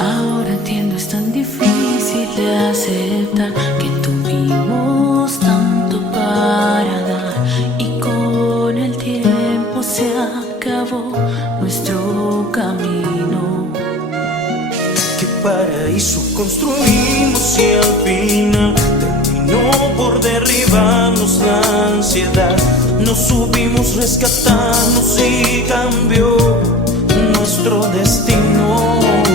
Ahora entiendo, es tan difícil de aceptar que tuvimos tanto para dar y con el tiempo se acabó nuestro camino. ¿Qué paraíso construimos y al final terminó por derribarnos la ansiedad? No supimos rescatarnos y cambió nuestro destino.